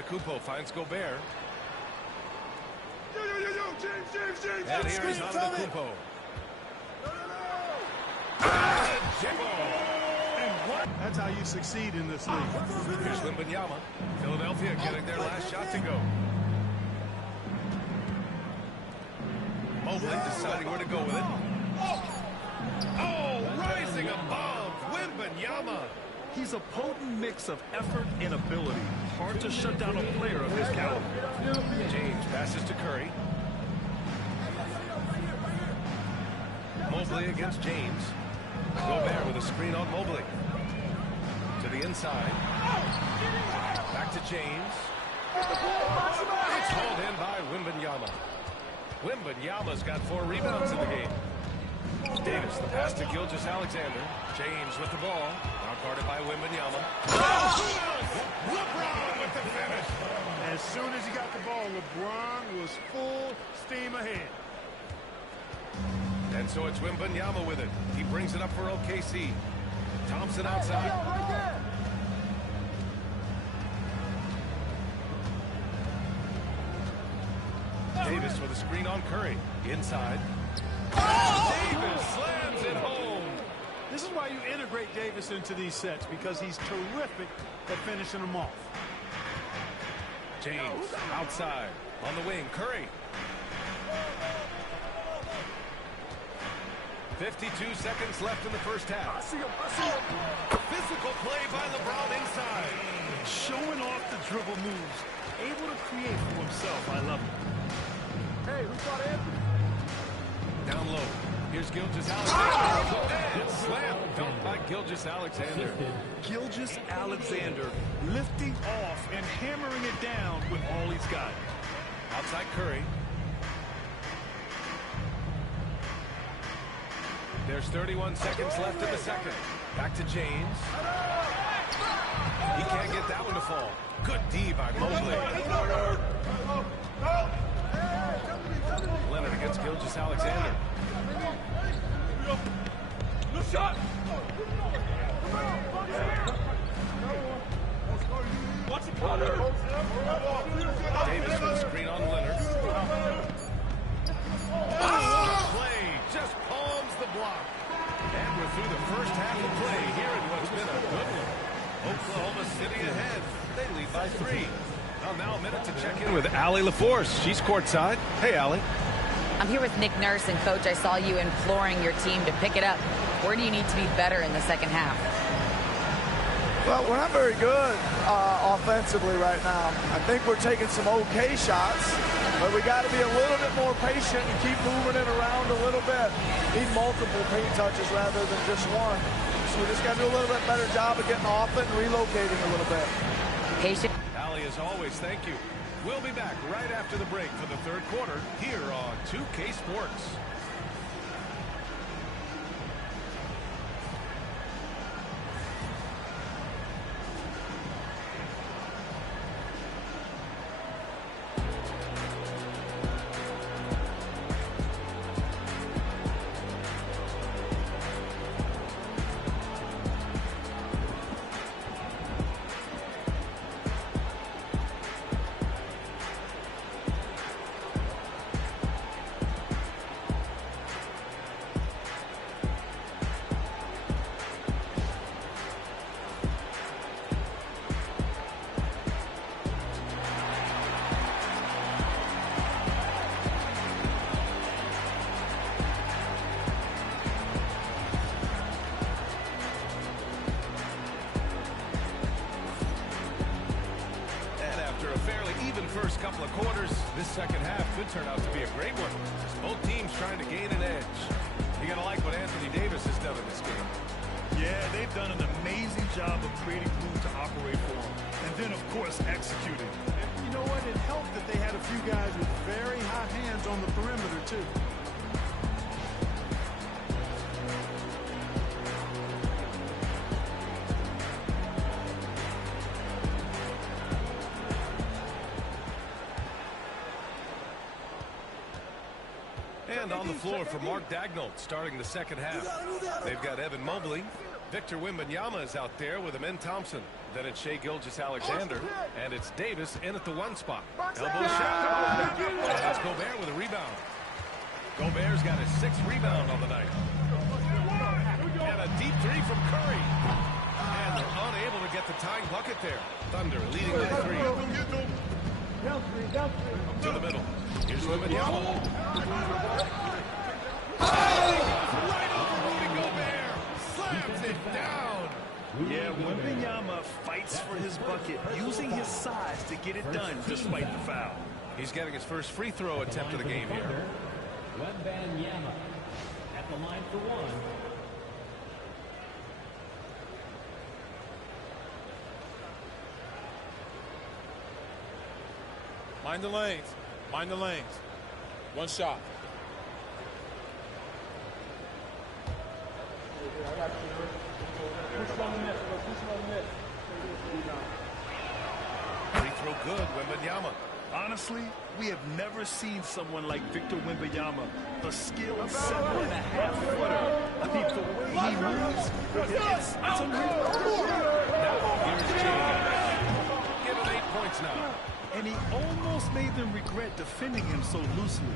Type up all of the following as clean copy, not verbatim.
Antetokounmpo finds Gobert. James, And here is Antetokounmpo. That's how you succeed in this league. Here's Wembanyama. Philadelphia getting their last shot to go. Mobley deciding where to go with it. Oh, rising above. Wembanyama. He's a potent mix of effort and ability. Hard to shut down a player of his caliber. James passes to Curry. Mobley against James. Gobert with a screen on Mobley. To the inside. Back to James. It's hauled in by Wembanyama. Wembanyama's got 4 rebounds in the game. Davis, the pass to Gilgeous-Alexander. James with the ball. Now guarded by Wembanyama. LeBron with the finish. As soon as he got the ball, LeBron was full steam ahead. And so it's Wembanyama with it. He brings it up for OKC. Thompson outside. Davis with a screen on Curry. Inside. Davis slams it home. This is why you integrate Davis into these sets, because he's terrific at finishing them off. James outside on the wing. Curry. 52 seconds left in the first half. Physical play by LeBron inside. Showing off the dribble moves. Able to create for himself. I love it. Hey, who got Anthony? Down low. Here's Gilgeous-Alexander. And slam dunk by Gilgeous-Alexander. Gilgeous-Alexander lifting off and hammering it down with all he's got. Outside Curry. There's 31 seconds left in the second. Back to James. He can't get that one to fall. Good D by Mobley. Leonard against Gilgeous-Alexander. No shot. Davis with a screen on Leonard. Oh, play just palms the block. And we're through the first half of play here in what's been a good one. Oklahoma City ahead. They lead by 3. Well, now a minute to check in with Allie LaForce. She's courtside. Hey, Allie. I'm here with Nick Nurse, and Coach, I saw you imploring your team to pick it up. Where do you need to be better in the second half? Well, we're not very good offensively right now. I think we're taking some okay shots, but we got to be a little bit more patient and keep moving it around a little bit. Need multiple paint touches rather than just one. So we just got to do a little bit better job of getting off it and relocating a little bit. Patient. Allie, as always, thank you. We'll be back right after the break for the third quarter here on 2K Sports. First couple of quarters, this second half could turn out to be a great one. Both teams trying to gain an edge. You gotta like what Anthony Davis has done in this game. Yeah, they've done an amazing job of creating room to operate for him. And then, of course, executing. And you know what? It helped that they had a few guys with very hot hands on the perimeter, too. And on the floor for Mark Daigneault starting the second half. They've got Evan Mobley, Victor Wembanyama is out there with Amen Thompson. Then it's Shai Gilgeous-Alexander, and it's Davis in at the 1 spot. Elbow shot. And it's Gobert with a rebound. Gobert's got his 6th rebound on the night. And a deep 3 from Curry. And they're unable to get the tying bucket there. Thunder leading by 3. To the middle. Here's Wembanyama. Right over Rudy Gobert. Slams it down. Yeah, Wembanyama fights for his bucket, using his size to get it done despite the foul. He's getting his first free throw attempt of the game here. Wembanyama at the line for 1. Mind the lanes. Mind the lanes. 1 shot. Free throw good, Wembanyama. Honestly, we have never seen someone like Victor Wembanyama, a skilled 7.5-footer. I mean, the way he moves, it's unreal. Now here's James. Given 8 points now. And he almost made them regret defending him so loosely.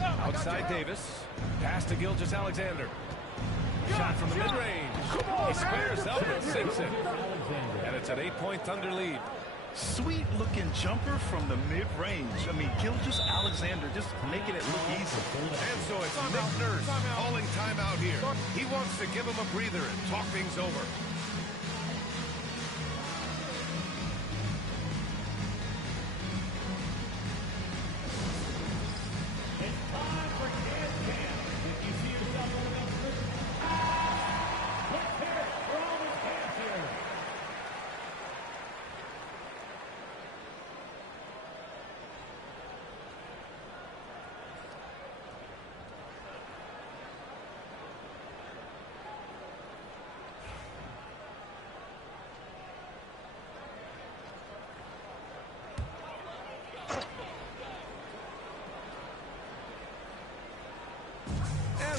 Outside Davis. Pass to Gilgeous-Alexander. Shot from the mid-range. He squares up and sinks it. And it's an 8-point Thunder lead. Sweet-looking jumper from the mid-range. I mean, Gilgeous-Alexander just making it look easy. And so it's Nick Nurse calling timeout here. He wants to give him a breather and talk things over.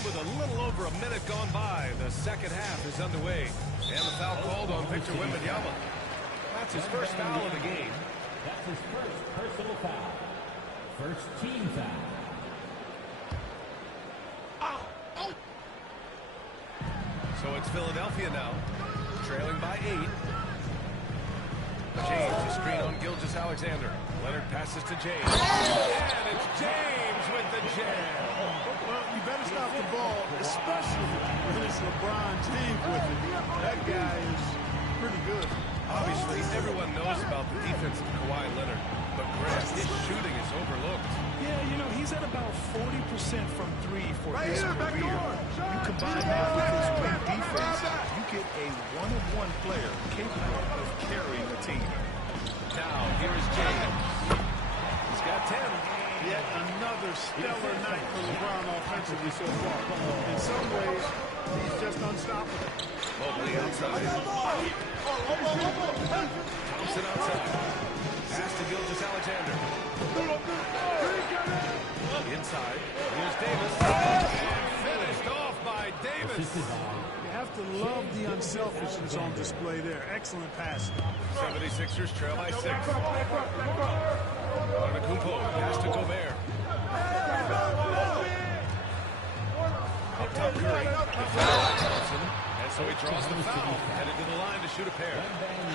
With a little over a minute gone by, the second half is underway. And the foul called on Victor Wembanyama. That's his first foul of the game. That's his first personal foul. First team foul. So it's Philadelphia now, trailing by 8. James, a screen on Gilgeous-Alexander. Leonard passes to James. And it's James with the jam. Well, you better stop the ball, especially when it's LeBron James with it. That guy is pretty good. Obviously, everyone knows about the defense of Kawhi Leonard, but Grant, his shooting is overlooked. Yeah, you know, he's at about 40% from 3 for his career. You combine that with his great defense, you get a one-on-one player capable of carrying a team. Now, here's James. He's got 10. Yet another stellar night for LeBron offensively so far. In some ways, he's just unstoppable. Mobley outside. Thompson outside. Pass to Gilgeous-Alexander. Inside. Here's Davis. And finished off by Davis. You have to love the unselfishness on display there. Excellent pass. 76ers trail by 6. Antetokounmpo, pass to Gobert. Up top Curry. Thompson. And so he draws the foul. Headed to the line to shoot a pair.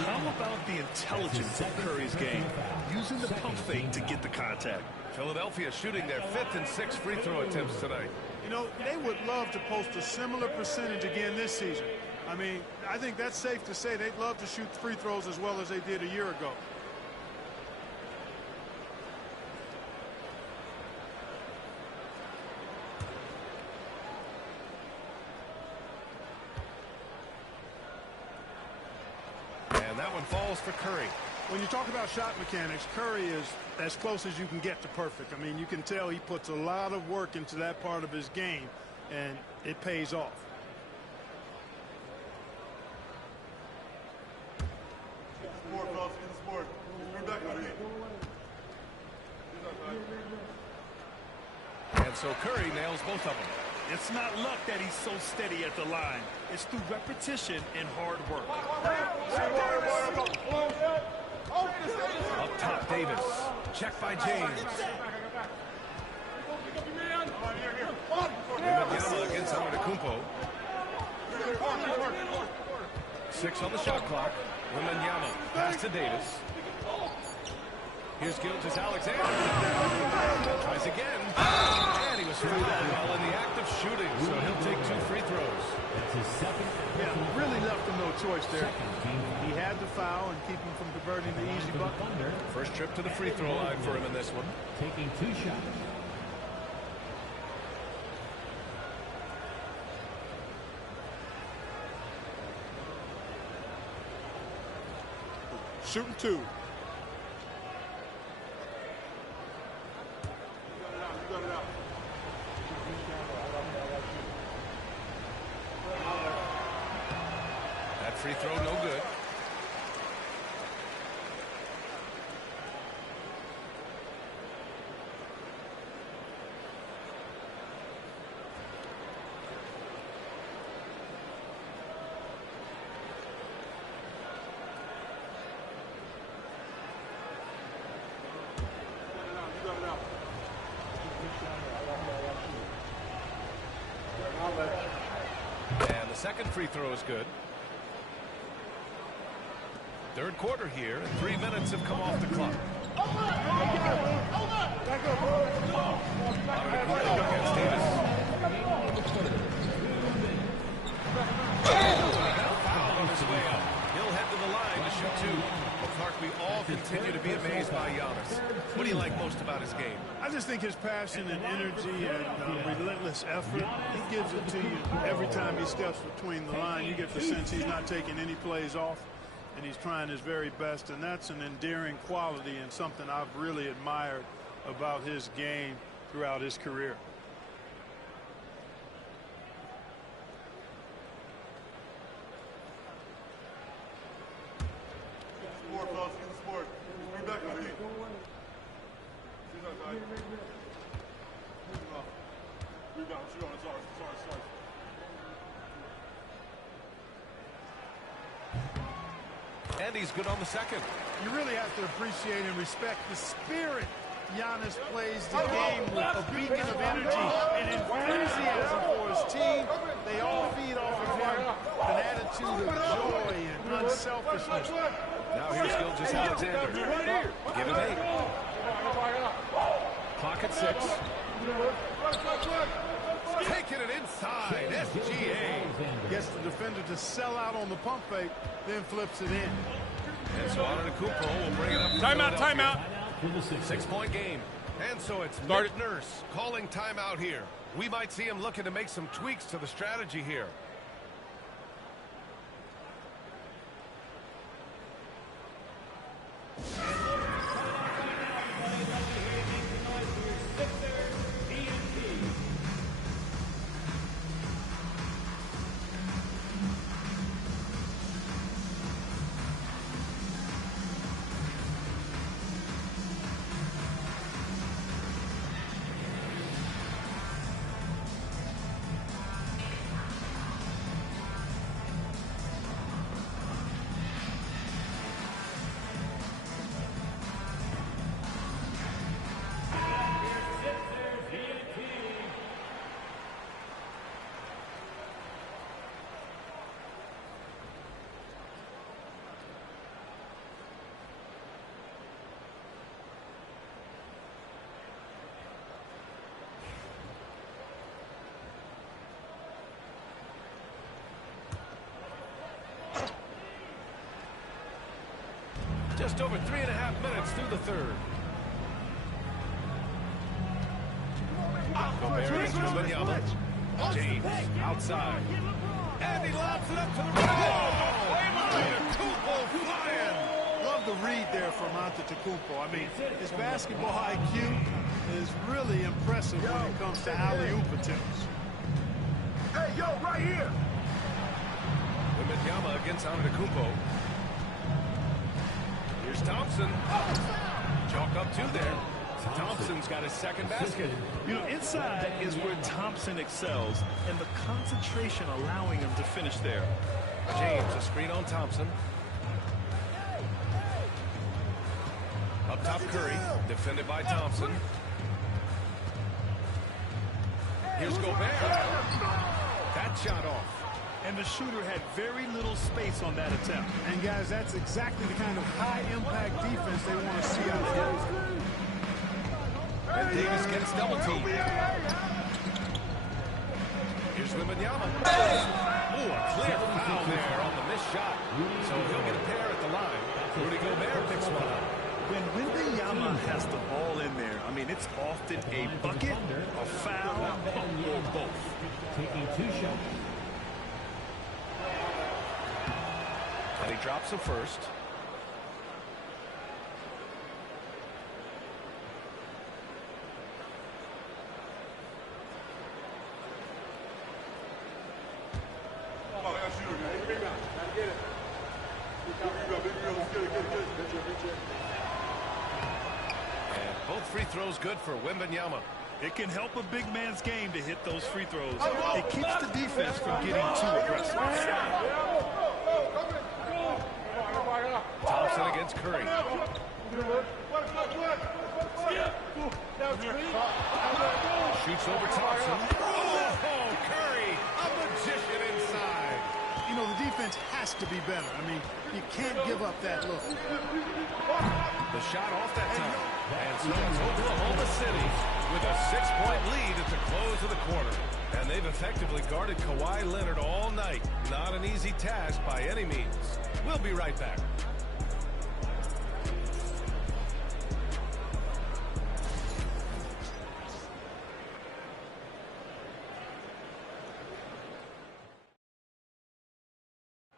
How about the intelligence of Curry's game? Using the pump fake to get the contact. Philadelphia shooting their 5th and 6th free throw attempts tonight. You know, they would love to post a similar percentage again this season. I mean, I think that's safe to say they'd love to shoot free throws as well as they did a year ago. And that one falls for Curry. When you talk about shot mechanics, Curry is as close as you can get to perfect. I mean, you can tell he puts a lot of work into that part of his game, and it pays off. And so Curry nails both of them. It's not luck that he's so steady at the line. It's through repetition and hard work. Up top, Davis. Check by James. Wembanyama against Antetokounmpo. 6 on the shot clock. Wembanyama. Pass to Davis. Here's Gilgeous-Alexander. Tries again. And he was fouled while in the act of shooting, so he'll take 2 free throws. That's his second. Yeah, really left him no choice there. He had to foul and keep him from converting the easy bucket. Thunder First trip to the free throw line for him in this one. taking 2 shots. Shooting 2. That free throw no good. And the second free throw is good. Third quarter here, and 3 minutes have come off the clock. Antetokounmpo against Davis. Foul on his way up. He'll head to the line to shoot 2. Well, Clark, we all continue to be amazed by Giannis. What do you like most about his game? I just think his passion and energy and relentless effort, he gives it to you every time he steps between the line. You get the sense he's not taking any plays off, and he's trying his very best, and that's an endearing quality and something I've really admired about his game throughout his career. And he's good on the second. You really have to appreciate and respect the spirit Giannis plays the game with, a beacon of energy and enthusiasm for his team. They all feed off of him, an attitude of joy and unselfishness. Now here's Gilgeous-Alexander. Give him 8. Clock at 6. Taking it inside. SGA. Gets the defender to sell out on the pump fake, then flips it in. And so Antetokounmpo will bring it up. Timeout, timeout. 6-point game. And so it's Started. Nick Nurse calling timeout here. We might see him looking to make some tweaks to the strategy here. Just over 3.5 minutes through the third. Gobert against Wembanyama. James outside. And he lobs it up to the rim. Antetokounmpo flying. Love the read there from Antetokounmpo. I mean, his basketball IQ is really impressive when it comes to alley-oop attempts. Hey, yo, right here. Wembanyama against Antetokounmpo. Here's Thompson. Chalk up 2 there. Thompson's got his second basket. You know, inside is where Thompson excels, and the concentration allowing him to finish there. James, a screen on Thompson. Up top, Curry, defended by Thompson. Here's Gobert. That shot off. And the shooter had very little space on that attempt. And guys, that's exactly the kind of high-impact defense they want to see out there. And Davis gets double teamed. Here's Wembanyama. Oh, a clear foul there on the missed shot. So he'll get a pair at the line. Rudy Gobert picks one up. When Wembanyama has the ball in there, I mean, it's often a bucket, a foul, or both. Taking 2 shots. And he drops the first. And both free throws good for Wembanyama. It can help a big man's game to hit those free throws. It keeps the defense from getting too aggressive. Thompson against Curry. Shoots over Thompson. Oh, Curry, a magician inside. You know, the defense has to be better. I mean, you can't give up that look. The shot off that time. And so it's Oklahoma City with a 6-point lead at the close of the quarter. And they've effectively guarded Kawhi Leonard all night. Not an easy task by any means. We'll be right back.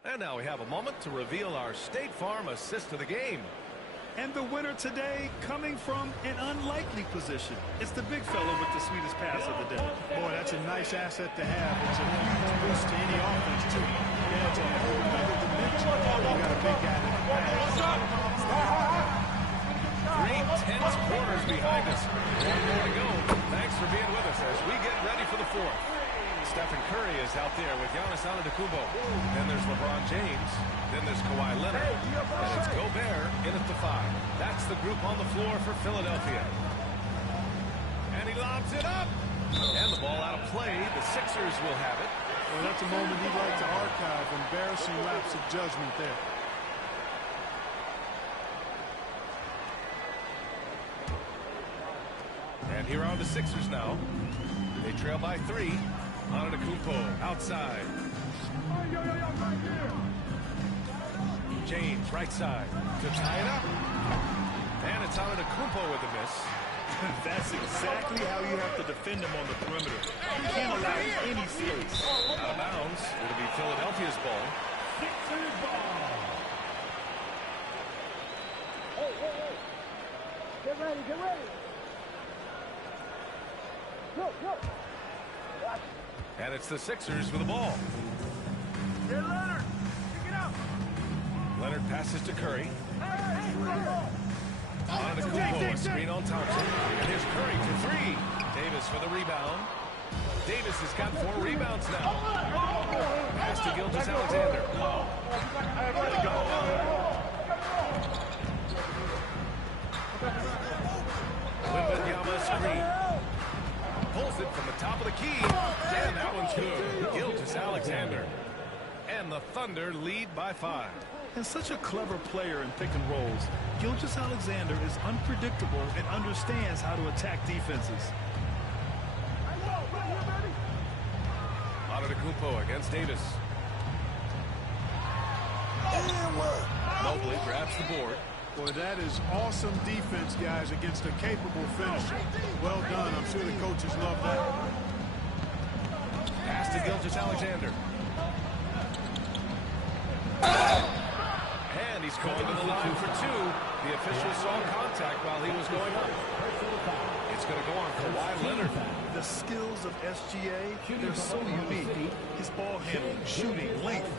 And now we have a moment to reveal our State Farm assist of the game. And the winner today coming from an unlikely position. It's the big fellow with the sweetest pass of the day. Boy, that's a nice asset to have. It's a huge boost to any offense, too. Yeah, it's a whole other dimension. You got a big guy that can pass. 3 tense quarters behind us. 1 more to go. Thanks for being with us as we get ready for the 4th. Stephen Curry is out there with Giannis Antetokounmpo. Then there's LeBron James. Then there's Kawhi Leonard. And it's Gobert in at the 5. That's the group on the floor for Philadelphia. And he lobs it up. And the ball out of play. The Sixers will have it. Well, that's a moment he'd like to archive. Embarrassing lapse of judgment there. And here are the Sixers now. They trail by 3. Antetokounmpo outside. James right side to tie it up. And it's Antetokounmpo with a miss. That's exactly how you have to defend him on the perimeter. You can't allow any space. Out of bounds. It'll be Philadelphia's ball. Sixers ball. Hey. Get ready. Go. And it's the Sixers with the ball. Hey, Leonard, pick it up. Leonard passes to Curry. Antetokounmpo, a screen on Thompson. And here's Curry to 3. Davis for the rebound. Davis has got 4 rebounds now. Pass to Gilgeous-Alexander. Wembanyama screen. Pulls it from the top of the key. And that one's good. Gilgeous-Alexander. And the Thunder lead by 5. And such a clever player in pick and rolls. Gilgeous-Alexander is unpredictable and understands how to attack defenses. Antetokounmpo against Davis. Mobley grabs the board. Boy, that is awesome defense, guys, against a capable finisher. Well done. I'm sure the coaches love that. Pass to Gilgeous-Alexander. And he's going to the line for 2. The official saw contact while he was going up. It's going to go on Kawhi Leonard. The skills of SGA, they're so unique. His ball handling, shooting, length.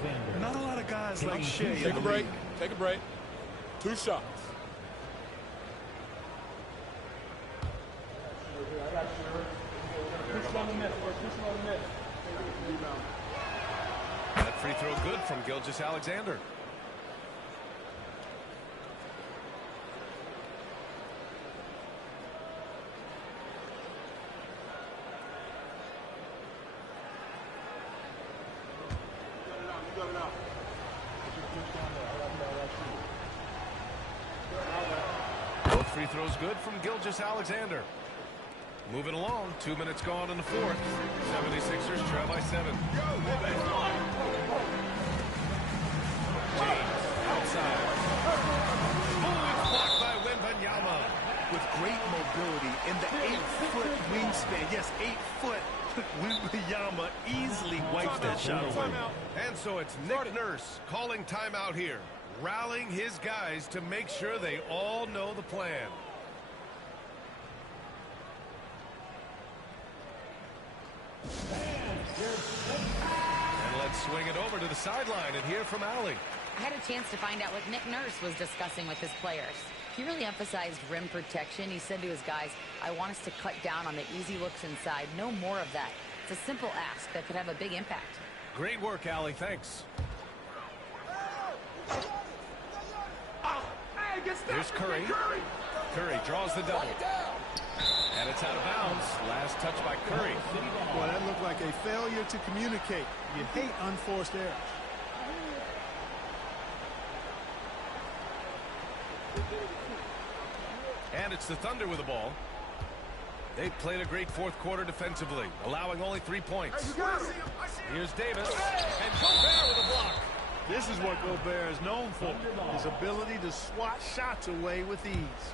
Not a lot of guys like Shea. Take a break. Take a break. 2 shots. That free throw good from Gilgeous-Alexander. Both free throws good from Gilgeous-Alexander. Moving along, 2 minutes gone in the fourth. 76ers trail by 7. James outside. Oh, it's blocked by Wembanyama. With great mobility in the 8-foot wingspan. Yes, 8 foot. Wembanyama easily wipes that shot away. And so it's Nick Nurse calling timeout here, rallying his guys to make sure they all know the plan. And let's swing it over to the sideline and hear from Allie. I had a chance to find out what Nick Nurse was discussing with his players. He really emphasized rim protection. He said to his guys, I want us to cut down on the easy looks inside. No more of that. It's a simple ask that could have a big impact. Great work, Allie. Thanks. Here's Curry. Curry draws the double. And it's out of bounds. Last touch by Curry. Well, that looked like a failure to communicate. You hate unforced errors. And it's the Thunder with the ball. They've played a great fourth quarter defensively, allowing only 3 points. Here's Davis. And Gobert with a block. This is what Gobert is known for. His ability to swat shots away with ease.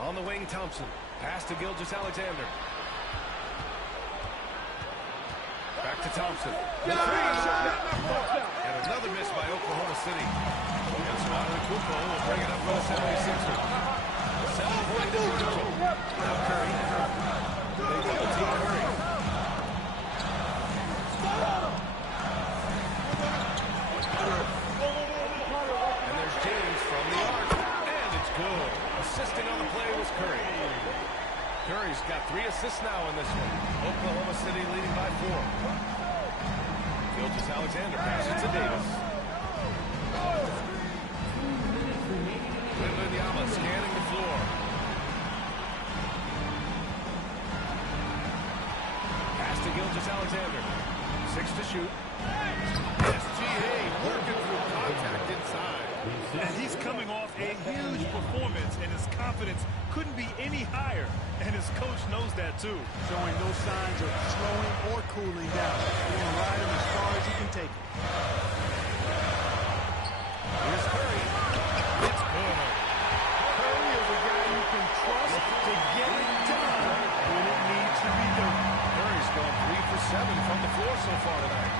On the wing, Thompson. Pass to Gilgeous-Alexander. Back to Thompson. And another miss by Oklahoma City. And so Antetokounmpo will bring it up for the 76ers. 7-point differential. Now Curry. They double team Curry. And there's James from the arc. And it's good. Assisting on the play was Curry. Curry's got 3 assists now in this one. Oklahoma City leading by 4. Gilgeous-Alexander passes to Davis. Wembanyama scanning the floor. Pass to Gilgeous-Alexander. 6 to shoot. SGA working through contact inside. And he's coming off a huge performance, and his confidence couldn't be any higher. And his coach knows that, too. Showing no signs of slowing or cooling down. He's going to ride him as far as he can take him. Here's Curry. It's good. Curry is a guy you can trust to get it done when it needs to be done. Curry's gone 3 for 7 from the floor so far tonight.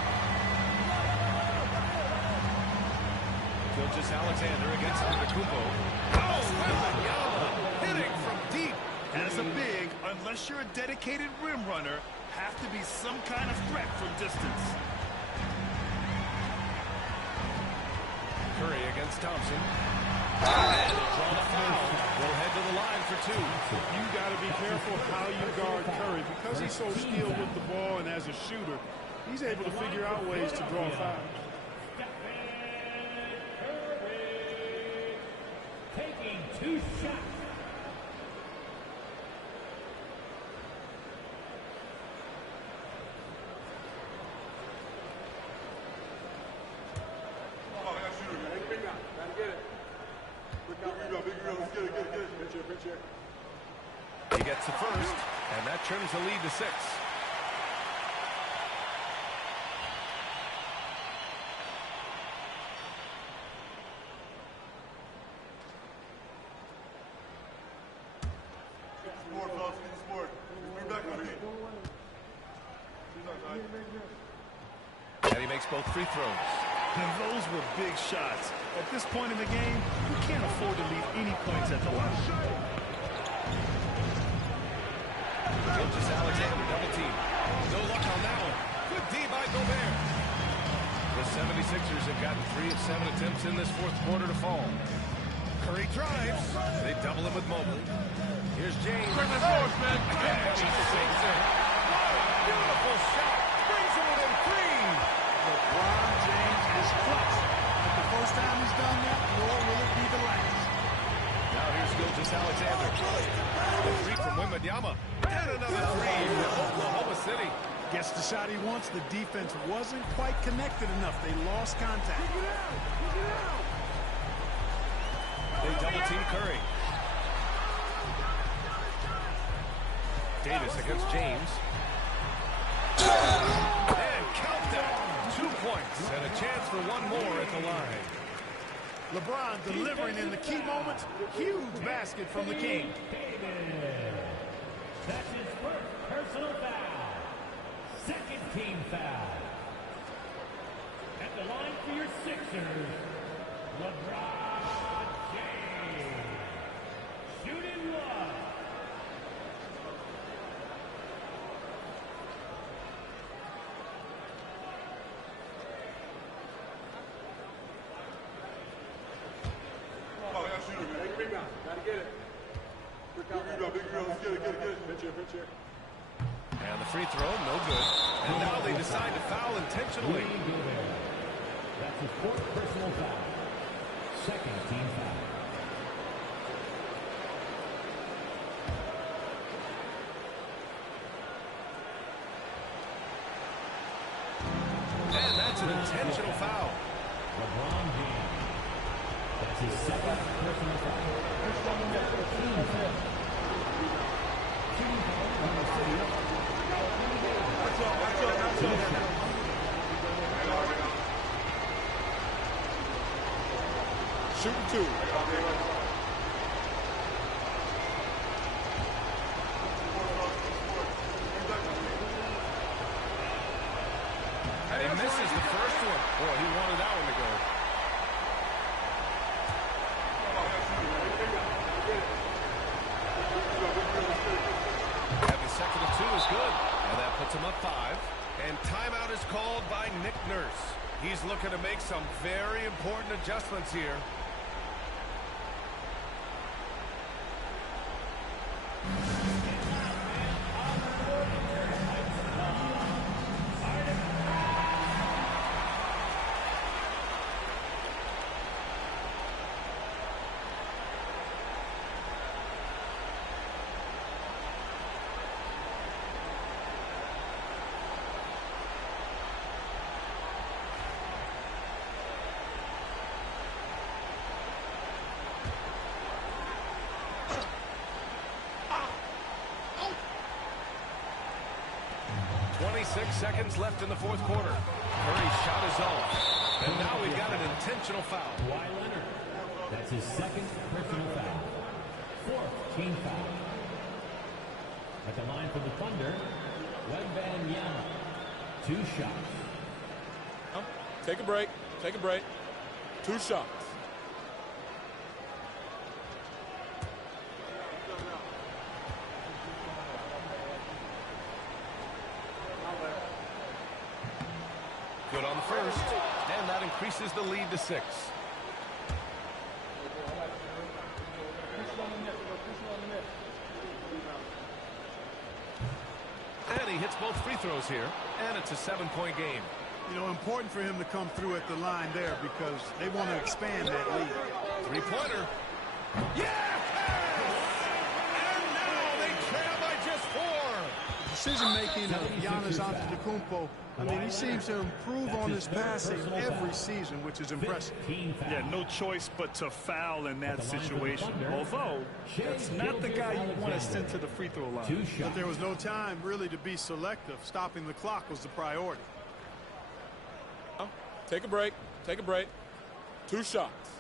Gilgeous-Alexander against Antetokounmpo. Oh, Wembanyama hitting from deep. As a big, unless you're a dedicated rim runner, have to be some kind of threat from distance. Curry against Thompson. And drawn a foul. Will head to the line for 2. You got to be careful how you guard Curry. Because he's so skilled with the ball and as a shooter, he's able to figure out ways to draw fouls. Taking 2 shots. He gets the first, and that trims the lead to 6. And he makes both free throws. And those were big shots. At this point in the game, you can't afford to leave any points at the line. Gilgeous Alexander double team. No luck on that one. Good D by Gobert. The 76ers have gotten 3 of 7 attempts in this fourth quarter to fall. Curry drives. They double him with Mobley. Here's James. Bring the force, man. And he sinks it. What a beautiful shot. Brings him within 3. LeBron James is clutch. Not the first time he's done that, nor will it be the last. Now here's Gilgeous Alexander. The 3 from Wembanyama. And another 3 for Oklahoma City. Gets the shot he wants. The defense wasn't quite connected enough. They lost contact. They double team Curry. Davis against James. And count that. 2 points and a chance for one more at the line. LeBron delivering in the key moments. Huge basket from the King. That's his first personal foul. Second team foul. At the line for your Sixers, LeBron James. Shooting one. And the free throw, no good. And now they decide to foul intentionally. That's his fourth personal foul. Second team foul. And that's an intentional foul. LeBron James. That's his second personal foul. Team foul. Team foul on the city. Shooting 2. And he misses the first one. Boy, he wanted that one to go. And the second of 2 is good. And that puts him up 5. And timeout is called by Nick Nurse. He's looking to make some very important adjustments here. Seconds left in the fourth quarter. Curry's shot is off. And now we've got an intentional foul. Kawhi Leonard. That's his second personal foul. Fourth team foul. At the line for the Thunder, Wembanyama. 2 shots. Take a break. Take a break. 2 shots. Good on the first, and that increases the lead to 6. And he hits both free throws here, and it's a 7-point game. You know, important for him to come through at the line there because they want to expand that lead. 3-pointer. Yes! And now they trail by just 4. Decision-making of Giannis Antetokounmpo, I mean, he seems to improve on his passing every season, which is impressive. Yeah, no choice but to foul in that situation. Although, that's not the guy you want to send to the free throw line. But there was no time really to be selective. Stopping the clock was the priority. Take a break. Take a break. 2 shots.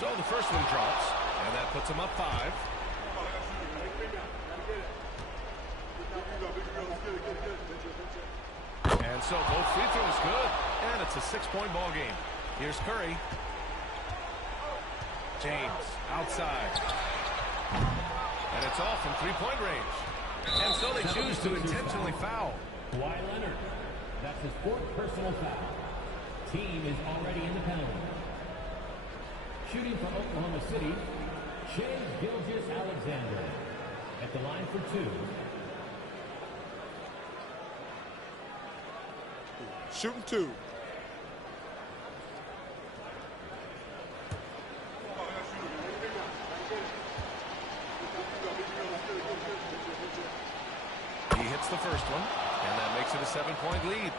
So the first one drops, and that puts him up 5. And so both free throws good, and it's a 6-point ball game. Here's Curry. James outside. And it's off from three-point range. And so they choose to intentionally foul. Kawhi Leonard. That's his fourth personal foul. Team is already in the penalty. Shooting for Oklahoma City, Shai Gilgeous-Alexander. At the line for two. Shooting two. He hits the first one, and that makes it a 7-point lead.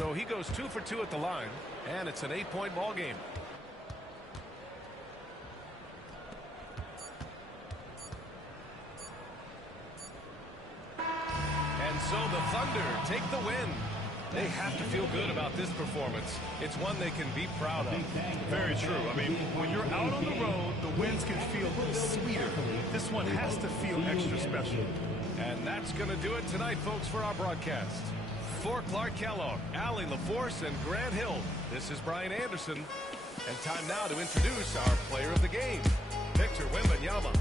So he goes 2 for 2 at the line, and it's an 8-point ball game. And so the Thunder take the win. They have to feel good about this performance. It's one they can be proud of. Very true. I mean, when you're out on the road, the wins can feel sweeter. This one has to feel extra special. And that's going to do it tonight, folks, for our broadcast. For Clark Kellogg, Allie LaForce, and Grant Hill, this is Brian Anderson. And time now to introduce our player of the game, Victor Wembanyama.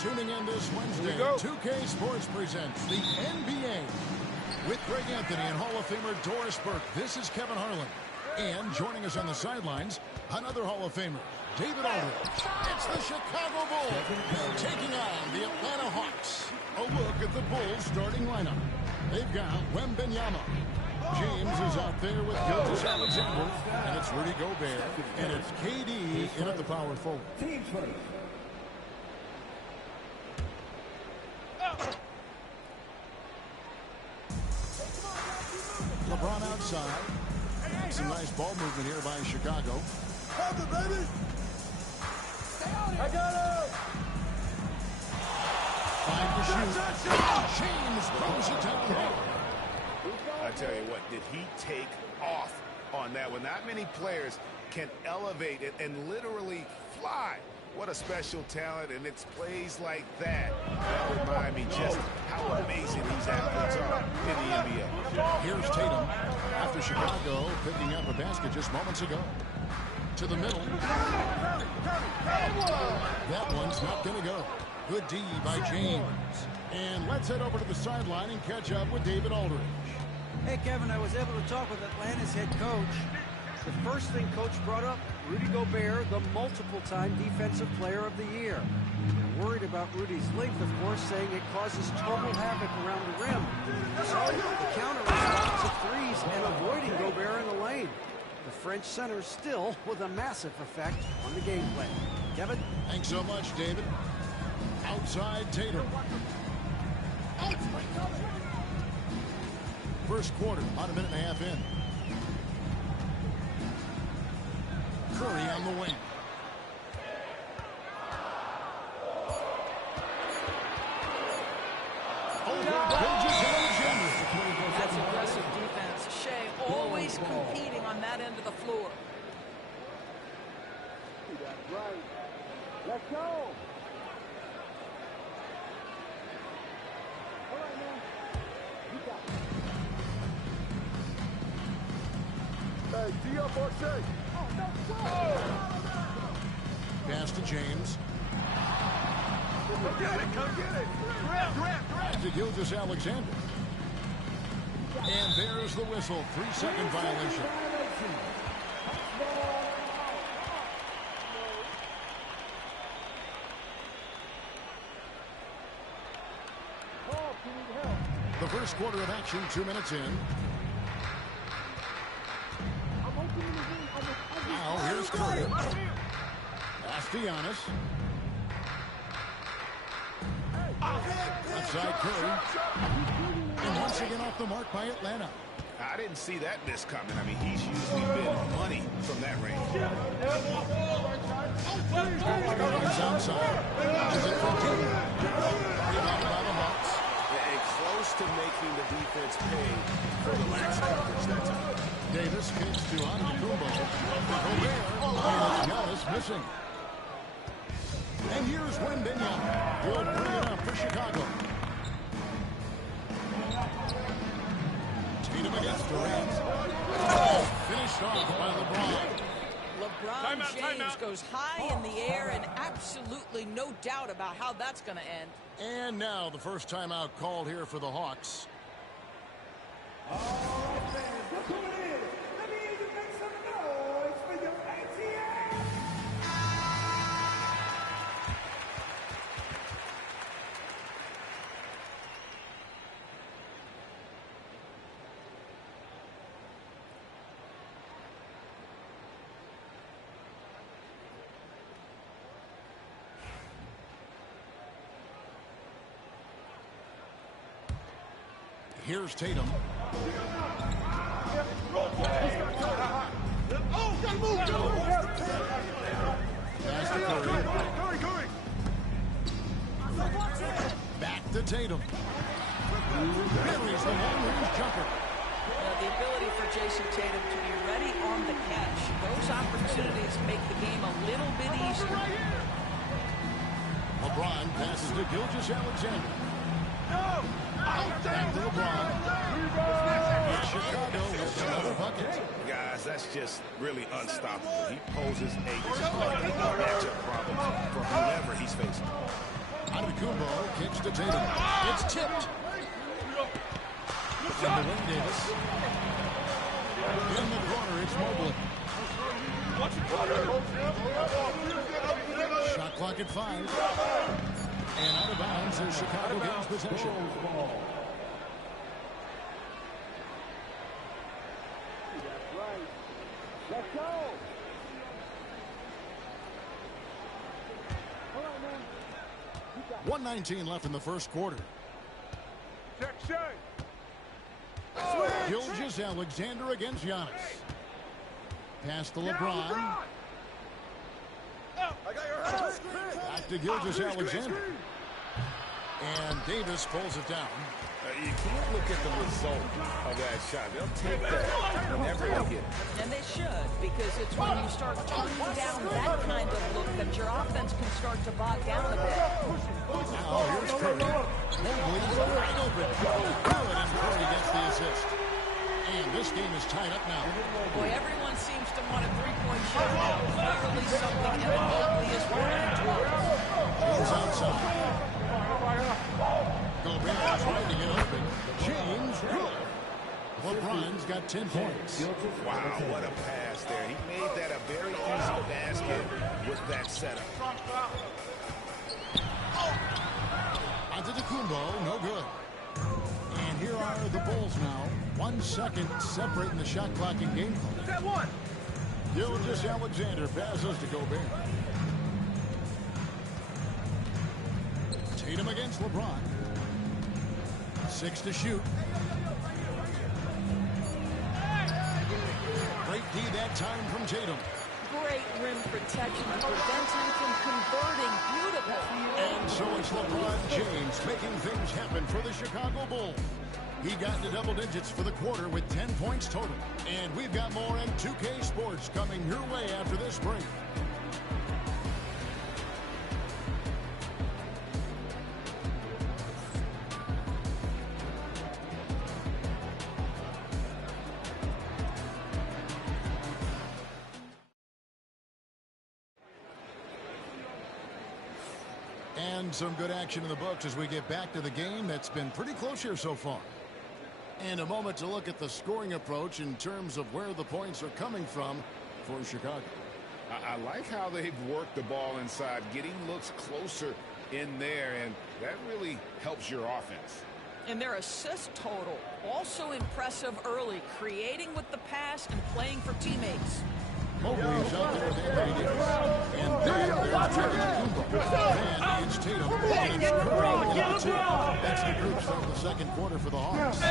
tuning in this Wednesday. 2K Sports presents the NBA. With Greg Anthony and Hall of Famer Doris Burke, this is Kevin Harlan. And joining us on the sidelines, another Hall of Famer, David Aldridge. It's the Chicago Bulls taking on the Atlanta Hawks. A look at the Bulls starting lineup. They've got Wembanyama. James is out there with Gilgeous Alexander. And it's Rudy Gobert. And it's KD in at the power forward. LeBron outside. Some nice ball movement here by Chicago. Hold it, baby. I got it. 5 to shoot. James throws it down hard. I tell you what, did he take off on that one? Not many players can elevate it and literally fly. What a special talent, and it's plays like that that remind me just how amazing these athletes are in the NBA. Here's Tatum after Chicago picking up a basket just moments ago. To the middle. That one's not going to go. Good D by James. And let's head over to the sideline and catch up with David Aldridge. Hey, Kevin, I was able to talk with Atlanta's head coach. The first thing Coach brought up, Rudy Gobert, the multiple-time Defensive Player of the Year. They're worried about Rudy's length, of course, saying it causes total havoc around the rim. So the counter response of threes and avoiding Gobert in the lane. The French center still with a massive effect on the game plan. Kevin? Thanks so much, David. Outside Tatum. First quarter, about a minute and a half in. Curry on the wing. That's aggressive defense. Shea always competing on that end of the floor. Right. Let's go. All right, man. You got it. Hey, D up or Shea. Pass to James. Come get it, come get it. Pass to Gilgeous Alexander. And there's the whistle. 3-second violation. The first quarter of action, 2 minutes in. Now here's Curry. Pass to Giannis. Outside Curry. And once again off the mark by Atlanta. I didn't see that miss coming. I mean, he's usually been money from that range. Curry's outside. Is it for two? Rebounded by the Hawks. And close to making the defense pay for the lax coverage that time. Davis kicks to Antetokounmpo. Gobert. And Giannis missing. And here's Wembanyama. He'll bring it up for Chicago. Tatum against Durant. Finished off by LeBron. LeBron James goes high in the air, and absolutely no doubt about how that's going to end. And now the first timeout called here for the Hawks. Here's Tatum. Pass to Curry. Back to Tatum. Buries the long-range jumper. The ability for Jason Tatum to be ready on the catch. Those opportunities make the game a little bit easier. LeBron passes to Gilgeous Alexander. Back to LeBron. And Chicago with another bucket. Guys, that's just really unstoppable. He poses a matchup problem for whoever he's facing. Out of Antetokounmpo kicks to Tatum. It's tipped. And to Wayne Davis. In the corner, it's Mobley. Shot clock at 5. And out of bounds as Chicago gains possession. Let's go. 1:19 left in the first quarter. Check. Gilgeous-Alexander against Giannis. Pass to LeBron. Back to Gilgeous-Alexander. And Davis pulls it down. You can't look at the result of that shot. They'll take that whenever they get it. And they should, because it's when you start turning down that kind of look that your offense can start to bog down a bit. Now here's Curry. Mobley's wide open. Good, and Curry gets the assist. And this game is tied up now. Boy, everyone seems to want a three-point shot now. Clearly something Evan Mobley is working towards. James outside. Gobert is trying to get open. James, good. LeBron's got 10 points. Wow, what a pass there. He made that a very easy basket with that setup. Antetokounmpo, no good. And here are the Bulls now. 1 second separating the shot clock and game clock. That one. Gilgeous-Alexander passes to Gobert. Tatum against LeBron. 6 to shoot. Great D that time from Tatum. Great rim protection to prevent him from converting. Beautiful. And so it's LeBron James making things happen for the Chicago Bulls. He got into double digits for the quarter with 10 points total. And we've got more in 2K Sports coming your way after this break. And some good action in the books as we get back to the game that's been pretty close here so far. And a moment to look at the scoring approach in terms of where the points are coming from for Chicago. I like how they've worked the ball inside, getting looks closer in there, and that really helps your offense. And their assist total, also impressive early, creating with the pass and playing for teammates. Mobley is out there with Anthony Davis. And then there's Antetokounmpo. And it's Tatum. And it's Curry. That's the group start of the second quarter for the Hawks. A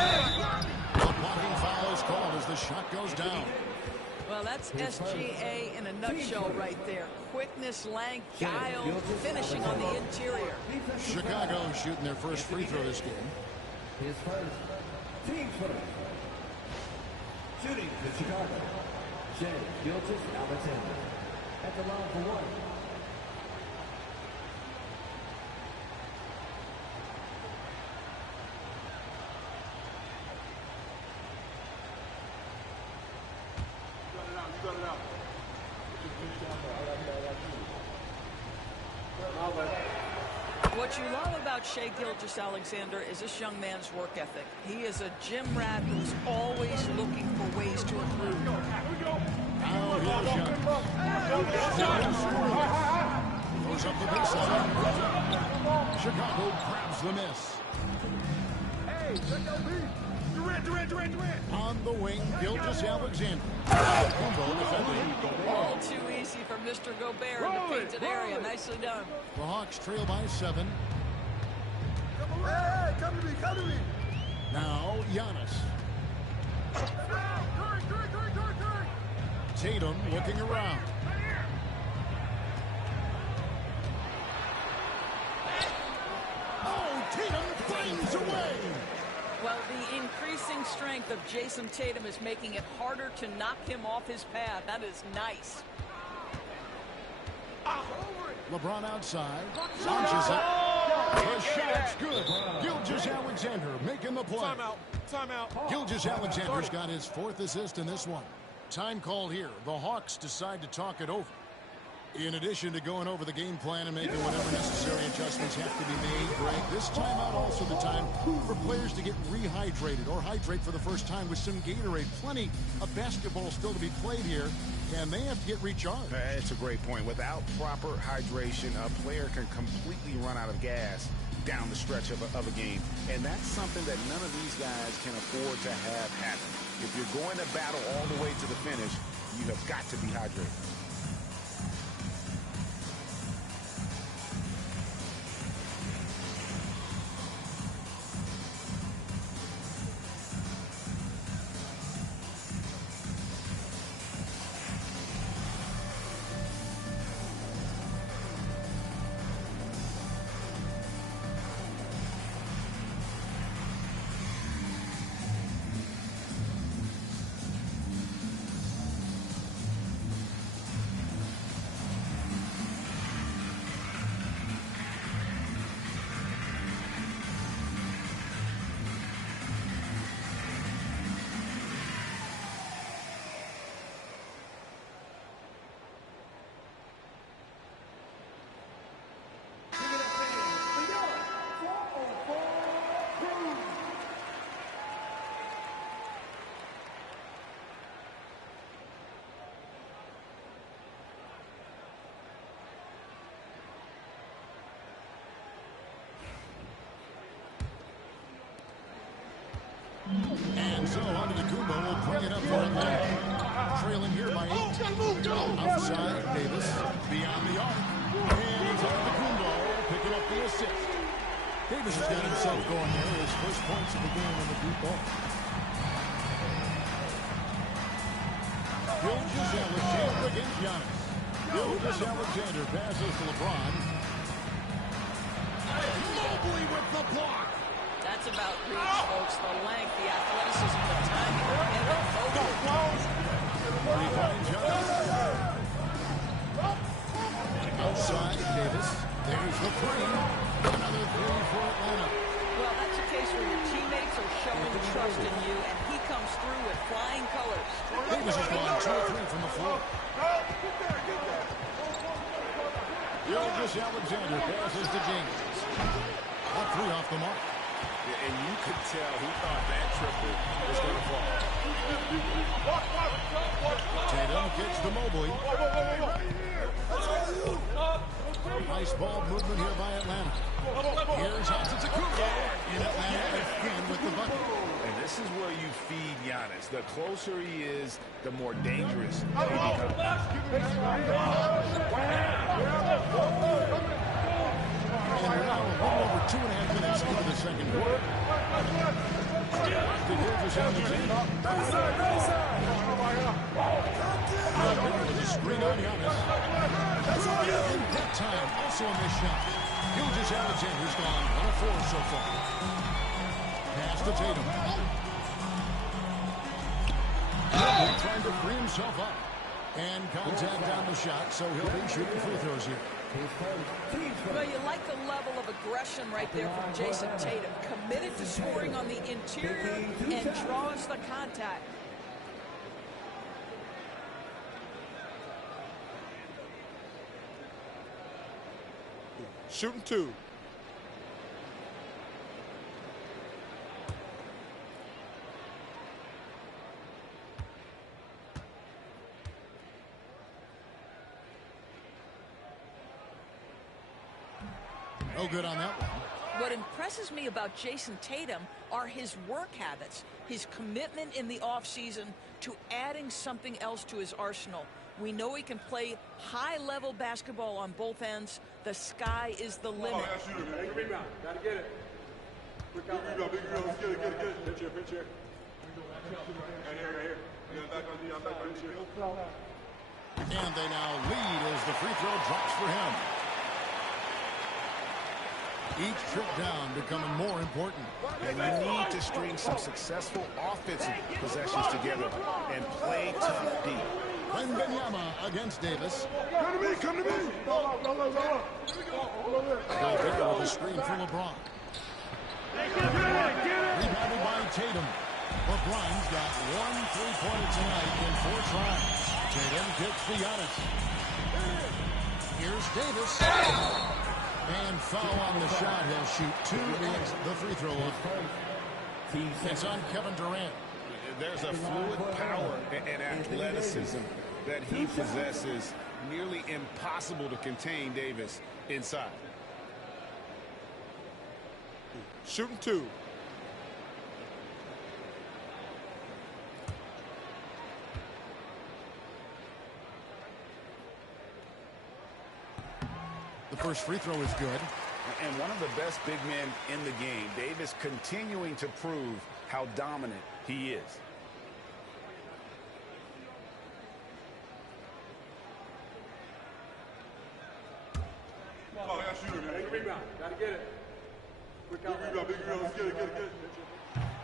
blocking foul is called as the shot goes down. Well, that's SGA in a nutshell right there. Quickness, length, guile, finishing on the interior. Chicago shooting their first free throw this game. His first team first. Shooting for Chicago. Gilgeous-Alexander at the line for one. You got it out. What you love about Shai Gilgeous-Alexander is this young man's work ethic. He is a gym rat who's always looking for ways to improve. Now here's goes up the baseline. Chicago grabs the miss. Hey, Durant. On the wing, Gilgeous-Alexander. defending. All too easy for Mr. Gobert in the painted area. Nicely done. The Hawks trail by 7. Hey, come to me. Now Giannis. Curry. Tatum looking around. Oh, Tatum flames away. Well, the increasing strength of Jason Tatum is making it harder to knock him off his path. That is nice. LeBron outside. Launches it. His shot's good. Gilgeous-Alexander making the play. Timeout. Gilgeous-Alexander's got his 4th assist in this one. Time called here. The Hawks decide to talk it over. In addition to going over the game plan and making whatever necessary adjustments have to be made, Greg, this timeout also the time for players to get rehydrated or hydrate for the first time with some Gatorade. Plenty of basketball still to be played here, and they have to get recharged. It's a great point. Without proper hydration, a player can completely run out of gas down the stretch of a game, and that's something that none of these guys can afford to have happen. If you're going to battle all the way to the finish, you have got to be hydrated. And so Antetokounmpo will bring it up for Atlanta. Trailing here by 8. Outside, Davis beyond the arc. And it's Antetokounmpo picking up the assist. Davis has got himself going there. His first points of the game on the deep ball. Gilgeous-Alexander against Giannis. Gilgeous-Alexander passes to LeBron. Mobley with the block. That's about reach, folks. The length, the athleticism, the timing, the pivot. Outside, Davis. There's the three. Another three for Atlanta. Well, that's a case where your teammates are showing trust in you, and he comes through with flying colors. Davis has gone 2 of 3 from the floor. Gilgeous-Alexander passes to James. A 3 off the mark. And you could tell he thought that triple was going to fall. Tatum gets to Mobley. Nice ball movement here by Atlanta. Here's Antetokounmpo. And Atlanta again with the bucket. And this is where you feed Giannis. The closer he is, the more dangerous he becomes. And we're now a little over 2.5 minutes into the second quarter. With a screen on Giannis. In that time, also on this shot. Gilgeous-Alexander's gone 1 of 4 so far. Pass to Tatum. Trying to free himself up. And contact down the shot, so he'll be shooting free throws here. Well, you like the level of aggression right there from Jason Tatum. Committed to scoring on the interior and draws the contact. Shooting 2. No good on that one. What impresses me about Jason Tatum are his work habits, his commitment in the offseason to adding something else to his arsenal. We know he can play high-level basketball on both ends. The sky is the limit. Gotta get it. Quick out. Big rebound. Let's get it. Pitch here. Right here. I'm back on you. And they now lead as the free throw drops for him. Each trip down becoming more important. And you need to string some successful offensive possessions together and play tough D. Wembanyama against Davis. Come to me. Gobert with a screen for LeBron. Rebounded by Tatum. LeBron's got 1 3-pointer tonight in 4 tries. Tatum gets to Giannis. Here's Davis. And foul on the shot. He'll shoot 2 the free throw line. It's on Kevin Durant. There's a fluid power and athleticism that he possesses. Nearly impossible to contain Davis inside. Shooting 2. The first free throw is good. And one of the best big men in the game. Davis continuing to prove how dominant he is. Oh, I got shooter, man. Big rebound. Gotta get it. Quick out. Big rebound. Let's get it, get it, get it.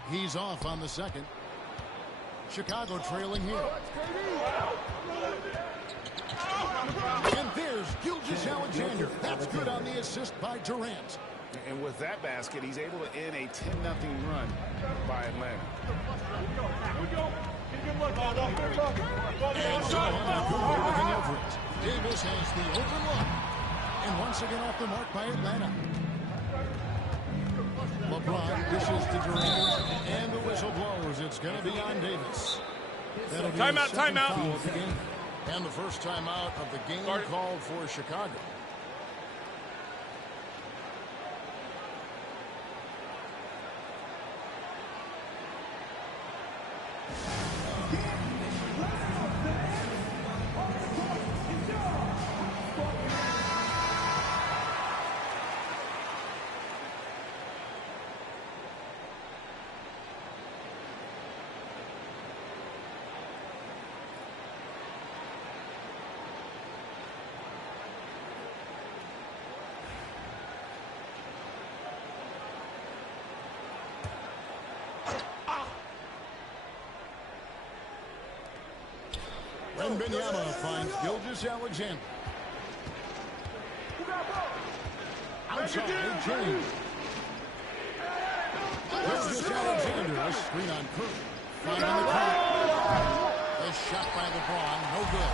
He's off on the second. Chicago trailing here. And there's Gilgeous-Alexander. That's good on the assist by Durant. And with that basket, he's able to end a 10-0 run by Atlanta. And so on, looking over it. Davis has the open look. And once again off the mark by Atlanta. LeBron dishes to Durant. And the whistle blows. It's going to be on Davis. That'll be Timeout, timeout. Foul of the game. And the first timeout of the game called for Chicago. Wembanyama finds Gilgeous-Alexander. Outside, James. Gilgeous-Alexander, a screen on Curry. Finding the corner. A shot by LeBron, no good.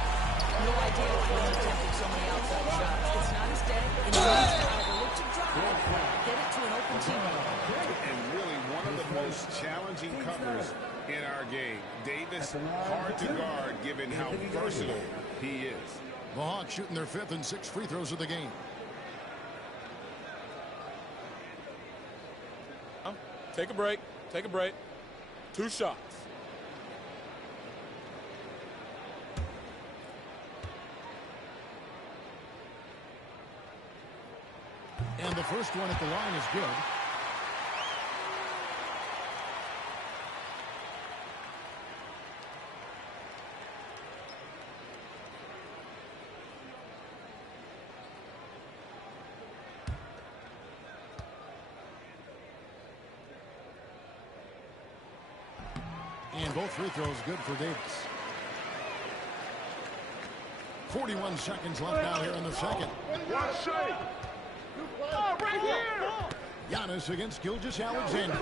No idea why he's attempting so many outside shots. It's not his day, and he needs to either look to drive, get it to an open teammate. And really one of the most challenging covers in our game. Davis, hard to guard given how versatile he is. The Hawks shooting their 5th and 6th free throws of the game. Take a break. Take a break. 2 shots. And the first one at the line is good. And both free throws good for Davis. 41 seconds left out here in the second. Right here. Giannis against Gilgeous-Alexander.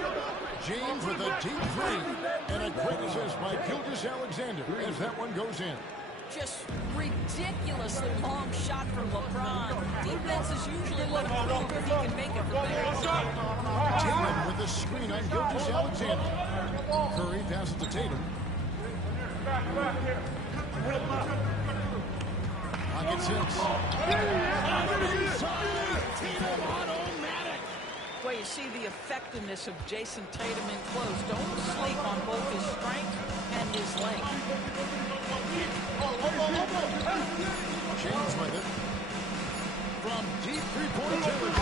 James with a deep 3. And a quick assist by Gilgeous-Alexander as that one goes in. Just ridiculously long shot from LeBron. Defenses usually let him prove if he can make it from there. Tatum with the screen on Gilgeous-Alexander. Curry passes to Tatum. Pocket 6. Tatum automatic. Well, you see the effectiveness of Jason Tatum in close. Don't sleep on both his strength and his length. James with it. From deep three-point territory.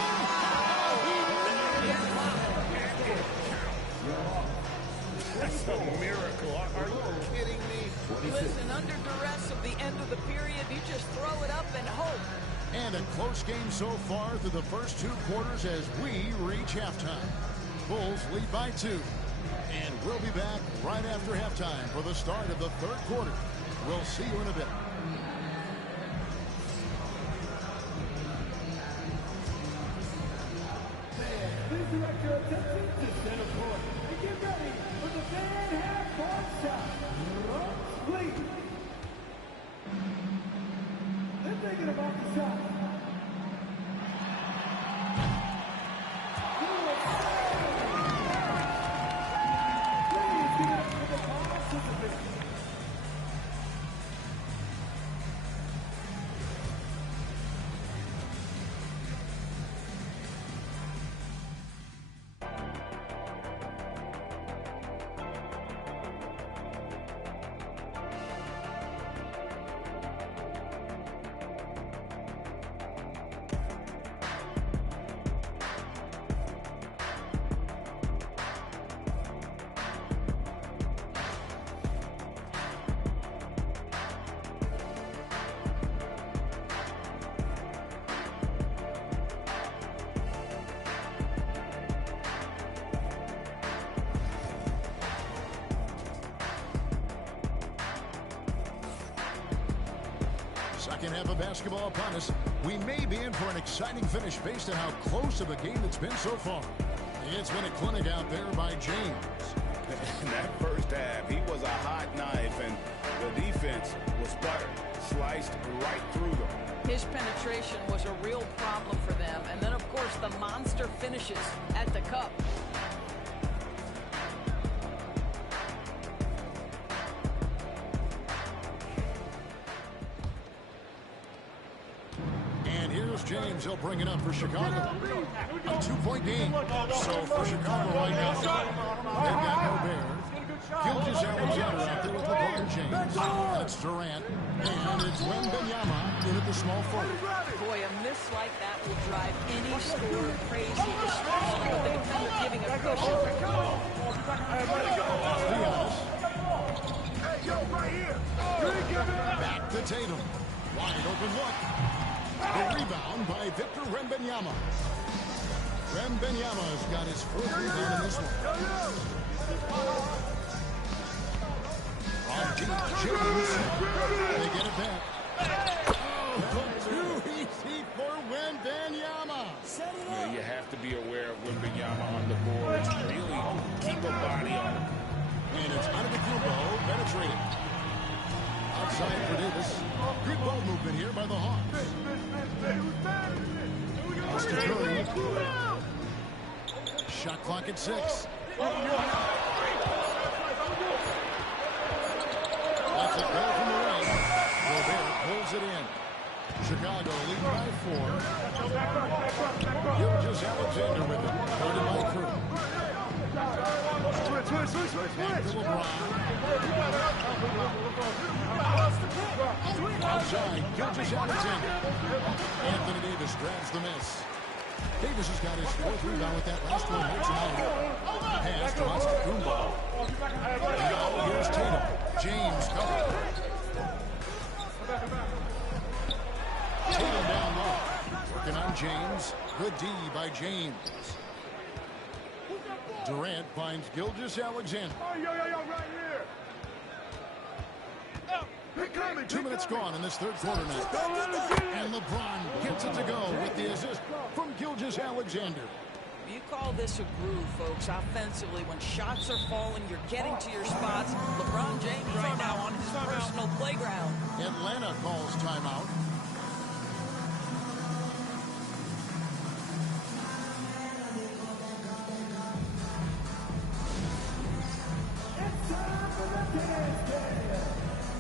That's a miracle. Are you kidding me? Listen, under duress of the end of the period, you just throw it up and hope. And a close game so far through the first 2 quarters as we reach halftime. Bulls lead by 2. And we'll be back right after halftime for the start of the 3rd quarter. We'll see you in a bit. Please direct your attention to center court and get ready for the fan half-court shot. Please. thinking about the shot. Please give it up for the participants. Second half of basketball upon us. We may be in for an exciting finish based on how close of a game it's been so far. It's been a clinic out there by James. In that first half, he was a hot knife, and the defense was buttered, sliced right through them. His penetration was a real problem for them. And then, of course, the monster finishes at the cup. James, he'll bring it up for Chicago. A 2-point game. So for Chicago right now, they've got Gobert. Gilgeous-Alexander out there with LeBron James. That's Durant. And it's Wembanyama in at the small forward. Boy, a miss like that will drive any scorer crazy, especially with the defender giving a cushion. Back to Tatum. Wide open look. The rebound by Victor Wembanyama. Wembanyama's got his fourth rebound in this one. On deep, James. They get it back. Too easy for Wembanyama. Yeah, you have to be aware of Wembanyama on the boards. Really keep a body on him. And it's Antetokounmpo penetrating. Outside for Davis. Good ball movement here by the Hawks. Austin Curry. Shot clock at 6. That's a goal from the right. Gobert pulls it in. Chicago lead by 4. Gilgeous-Alexander with it. Guarded by Curry. Back to LeBron. Outside, Gilgeous-Alexander. Anthony Davis grabs the miss. Davis has got his fourth rebound with that last one. Pass to Antetokounmpo. Now here's Tatum. James covered. Tatum down low. Working on James. Good D by James. Durant finds Gilgeous-Alexander. Right here. 2 minutes gone in this third quarter now. And LeBron gets it to go with the assist from Gilgeous-Alexander. You call this a groove, folks, offensively. When shots are falling, you're getting to your spots. LeBron James right now on his personal playground. Atlanta calls timeout.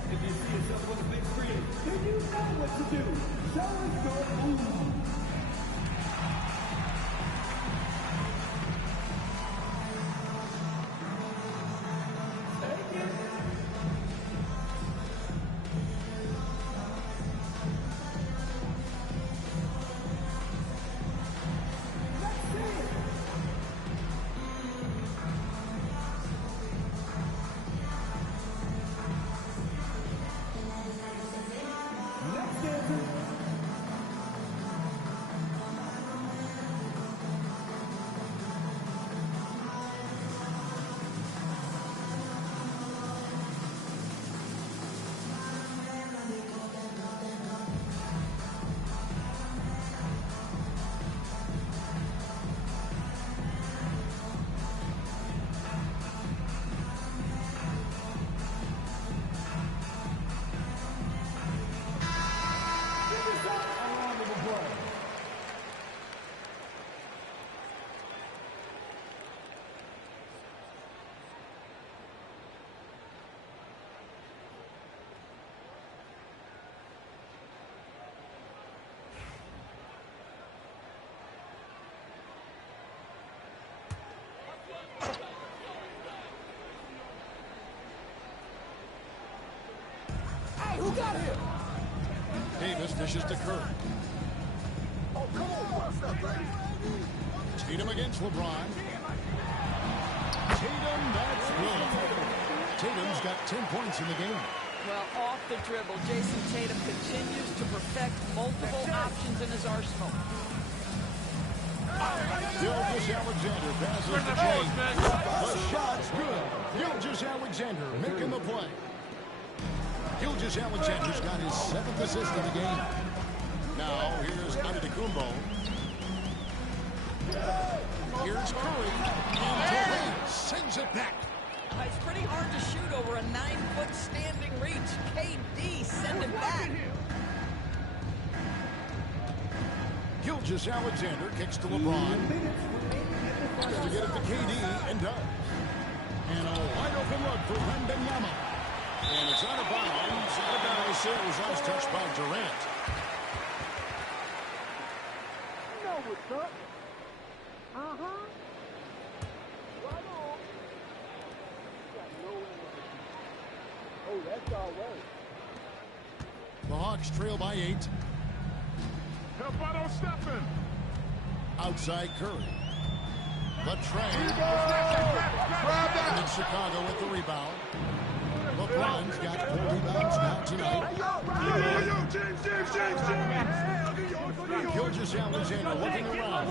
If you see yourself on the big screen, then you know what to do. Show us your move. Take it. Davis dishes to Curry. Tatum against LeBron. Tatum, that's good. Tatum's got 10 points in the game. Well, off the dribble, Jason Tatum continues to perfect multiple options in his arsenal. Gilgeous-Alexander passes to James. The shot's good. Gilgeous-Alexander making the play. Gilgeous-Alexander's got his 7th assist in the game. Now, here's Antetokounmpo. Here's Curry. And Durant sends it back. It's pretty hard to shoot over a 9-foot standing reach. KD send him back. Gilgeous-Alexander kicks to LeBron. Tries to get it to KD and does. And a wide open look for Wembanyama. And it's out of bounds. I say it was last touched by Durant. You know what's up. Right on. Got no energy. Oh, that's all right. The Hawks trail by 8. Help out on Stephen. Outside Curry. The train. And it's Chicago with the rebound. LeBron's got 4 rebounds now tonight. Gilgeous-Alexander looking around.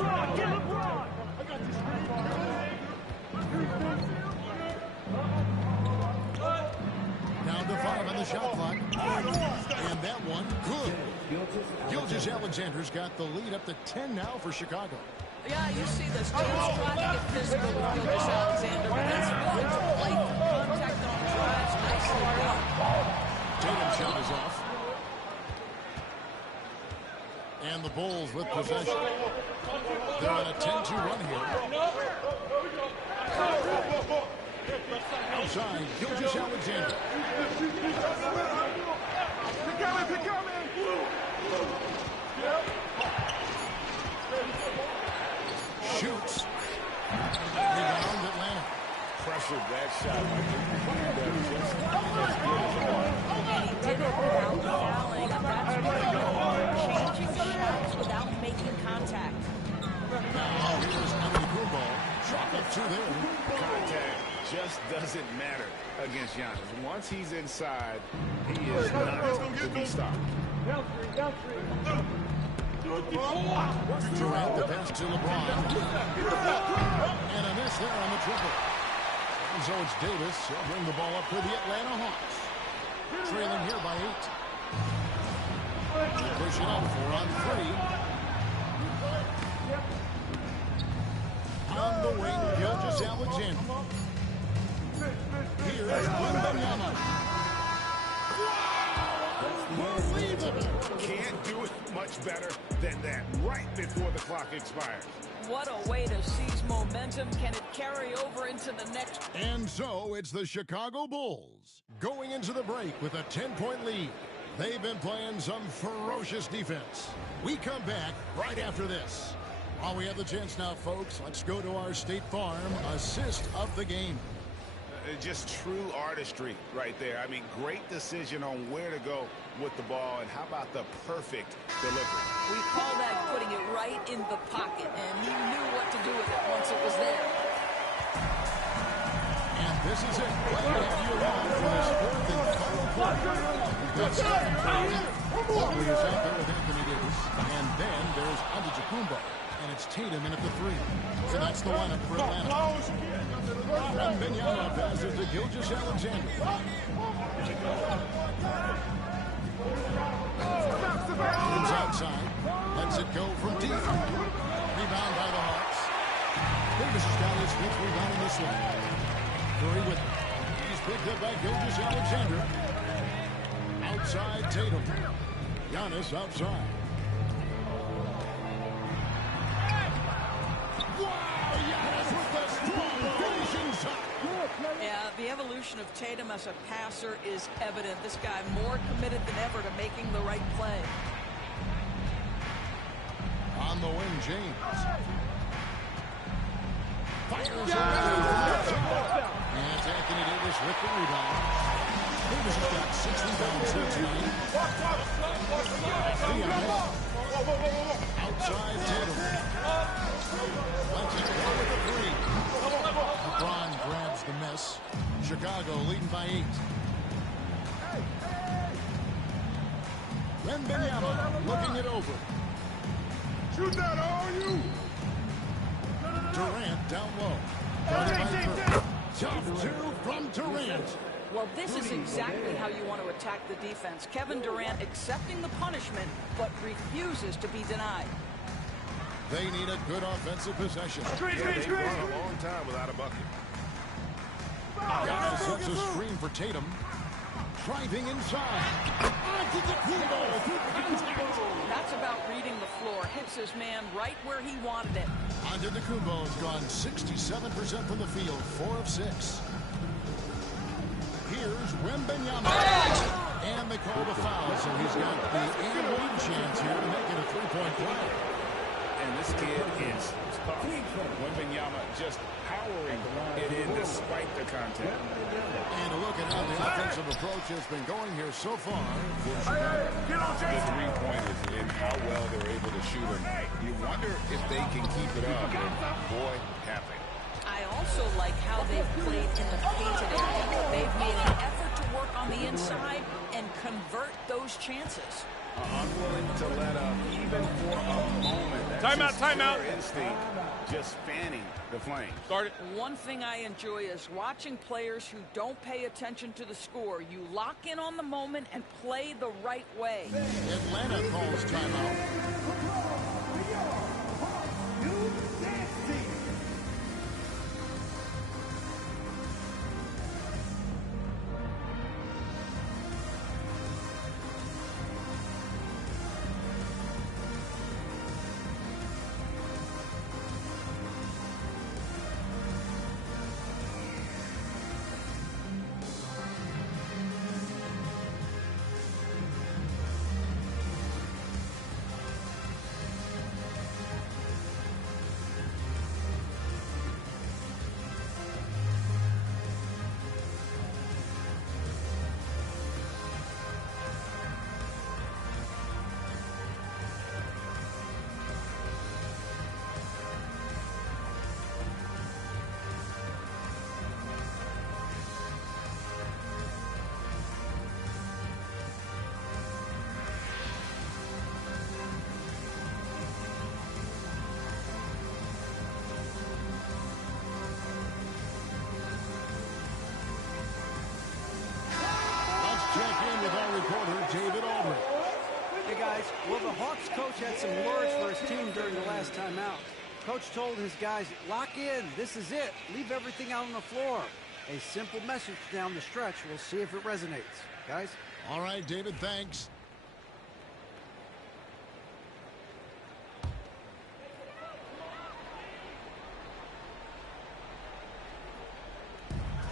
Down to 5 on the shot clock. And that one, good. Gilgeous-Alexander's got the lead up to 10 now for Chicago. Yeah, you see this. James trying to get physical with Gilgeous-Alexander, but that's willing to play contact on drives. Nicely done. Tatum shot is off. And the Bulls with possession. They're on a 10-2 run here. Outside, Gilgeous-Alexander. Shoots. Rebound Atlanta. Pressured that shot. And he did it without fouling. That's what changing the shots without making contact. Now here's Antetokounmpo. Drop up 2 there. Contact just doesn't matter against Giannis. Once he's inside, he is not to be stopped. Durant the pass to LeBron. And a miss there on the triple. And so it's Davis. He'll bring the ball up for the Atlanta Hawks. Trailing here by 8. Push it up 4 on 3. On the wing, Gilgeous-Alexander. Here's Wembanyama. Can't do it much better than that right before the clock expires. What a way to seize momentum. Can it carry over into the next? And so it's the Chicago Bulls going into the break with a 10-point lead. They've been playing some ferocious defense. We come back right after this. While we have the chance now, folks, let's go to our State Farm assist of the game. Just true artistry right there. I mean, great decision on where to go with the ball, and how about the perfect delivery? We call that putting it right in the pocket, and he knew what to do with it once it was there. And this is it. Glad to have you along for this 4th and final quarter. We've got Stephen Curry. Barkley is out there with Anthony Davis. And then there's Antetokounmpo. And it's Tatum in at the 3. So that's the lineup for Atlanta. Wembanyama passes to Gilgeous-Alexander. He's outside. Lets it go from deep. Rebound by the Hawks. Davis has got his 5th rebound in this one. Curry with it. He's picked up by Gilgeous-Alexander. Outside Tatum. Giannis outside. Yeah, the evolution of Tatum as a passer is evident. This guy more committed than ever to making the right play. On the wing, James. Fires away. And it's Anthony Davis with the rebound. Davis has got 6 rebounds here tonight. Outside Tatum. Let's go with the 3. LeBron grabs the miss. Chicago leading by 8. Wembanyama looking it over. Shoot that, all you! Durant down low. Tough 2 from Durant. Well, this is exactly how you want to attack the defense. Kevin Durant accepting the punishment, but refuses to be denied. They need a good offensive possession. They've gone a long time without a bucket. Giannis sets a screen for Tatum. Driving inside. That's about reading the floor. Hits his man right where he wanted it. Antetokounmpo has gone 67% from the field, 4 of 6. Here's Wembanyama. And they call the foul, so he's got the and-one chance here to make it a 3-point play. And this kid is tough. Wembanyama just powering it in despite the contact. And a look at how the offensive approach has been going here so far. The 3-pointers and how well they're able to shoot them. You wonder if they can keep it up. And boy, have they. I also like how they've played in the painted area. They've made an effort to work on the inside and convert those chances. Unwilling to let up even for a moment. Timeout. Instinct, just fanning the flame. Start it. One thing I enjoy is watching players who don't pay attention to the score. You lock in on the moment and play the right way. Atlanta calls timeout. Well, the Hawks coach had some words for his team during the last timeout. Coach told his guys, lock in, this is it, leave everything out on the floor. A simple message down the stretch. We'll see if it resonates. Guys? All right, David, thanks.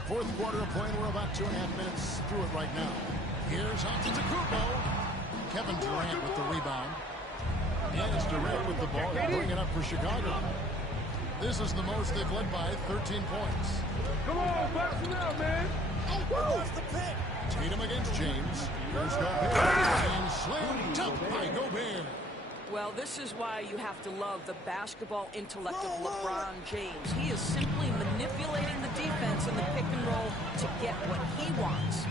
Fourth quarter of play, we're about 2.5 minutes through it right now. Here's Antetokounmpo. Kevin Durant with the rebound. And it's Durant with the ball to bring it up for Chicago. This is the most they've led by 13 points. Come on, box it out, man. Where's the pick? Tatum against James. Here's Gobert. And slammed dunk by Gobert. Well, this is why you have to love the basketball intellect of LeBron James. He is simply manipulating the defense in the pick and roll to get what he wants.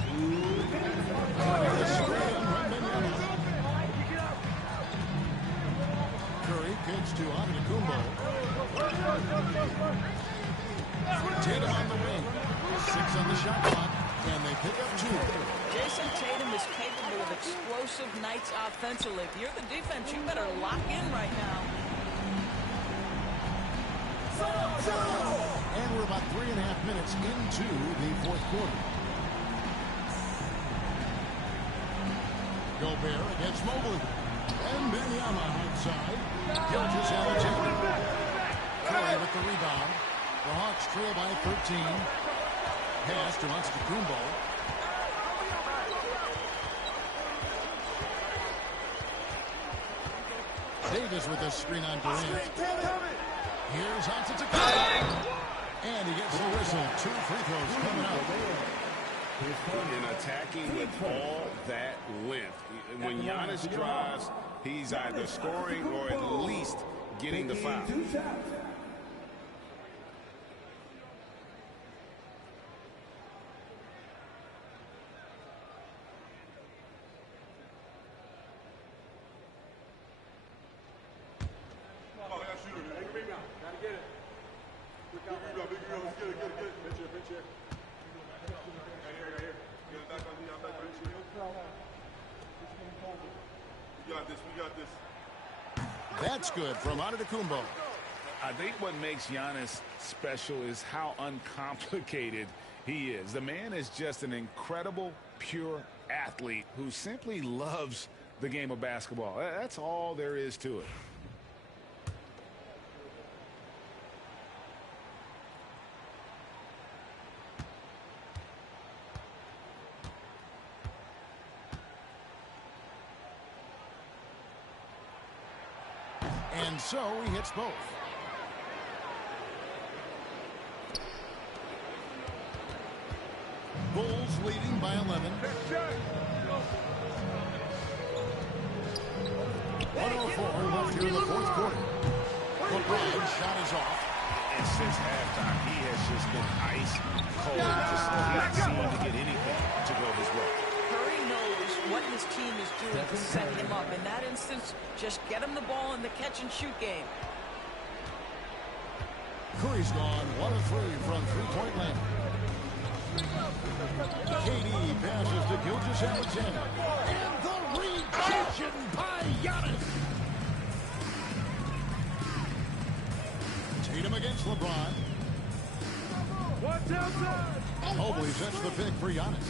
Curry kicks to Antetokounmpo. Tatum on the wing. 6 on the shot clock, and they pick up 2. Jason Tatum is capable of explosive nights offensively. If you're the defense, you better lock in right now. And we're about 3.5 minutes into the fourth quarter. Gobert against Mobley. And Wembanyama outside. Gilgeous Alexander. Curry with the rebound. The Hawks trail by 13. Pass to Antetokounmpo. Davis with a screen on Durant. Here's Antetokounmpo. And he gets the whistle. 2 free throws coming out. And attacking with all that length. When Giannis drives, he's either scoring or at least getting the foul. That's good from Antetokounmpo. I think what makes Giannis special is how uncomplicated he is. The man is just an incredible, pure athlete who simply loves the game of basketball. That's all there is to it. And so he hits both. Bulls leading by 11. 104 left here in the fourth quarter. LeBron's shot is off. And since halftime, he has just been ice cold. Just can't seem to get anything to go his way. Curry knows what his team is doing to set him up. In that instance, just get him the ball in the catch-and-shoot game. Curry's gone 1 of 3 from three-point land. KD passes to Gilgeous-Alexander. And the rejection by Giannis. Tatum against LeBron. Watch outside. Mobley sets the pick for Giannis.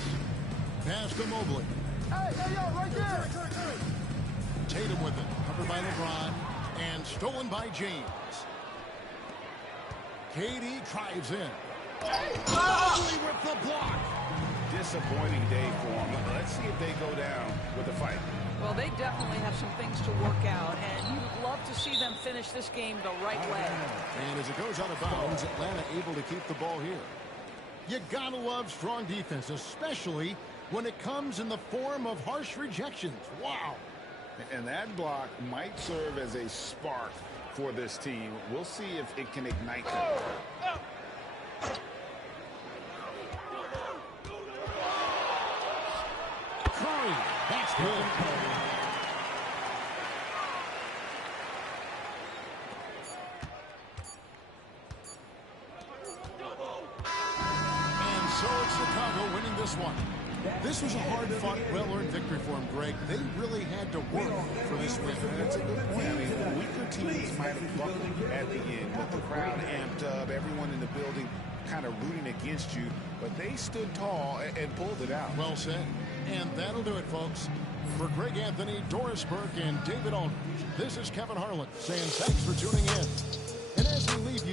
Pass to Mobley. Hey, yo, right there. Tatum with it. Covered by LeBron. And stolen by James. KD drives in. Mobley with the block. Disappointing day for him. Let's see if they go down with a fight. Well, they definitely have some things to work out, and you'd love to see them finish this game the right way. And as it goes out of bounds, Atlanta able to keep the ball here. You gotta love strong defense, especially when it comes in the form of harsh rejections. Wow. And that block might serve as a spark for this team. We'll see if it can ignite them. Curry, that's good. And so it's Chicago winning this one. This was a hard-fought, well-earned victory for him, Greg. They really had to work for this win. That's a good point. I mean, weaker teams might have buckled at the end, but the crowd amped up, everyone in the building kind of rooting against you, but they stood tall and pulled it out. Well said. And that'll do it, folks. For Greg Anthony, Doris Burke, and David Aldridge, this is Kevin Harlan saying thanks for tuning in. And as we leave you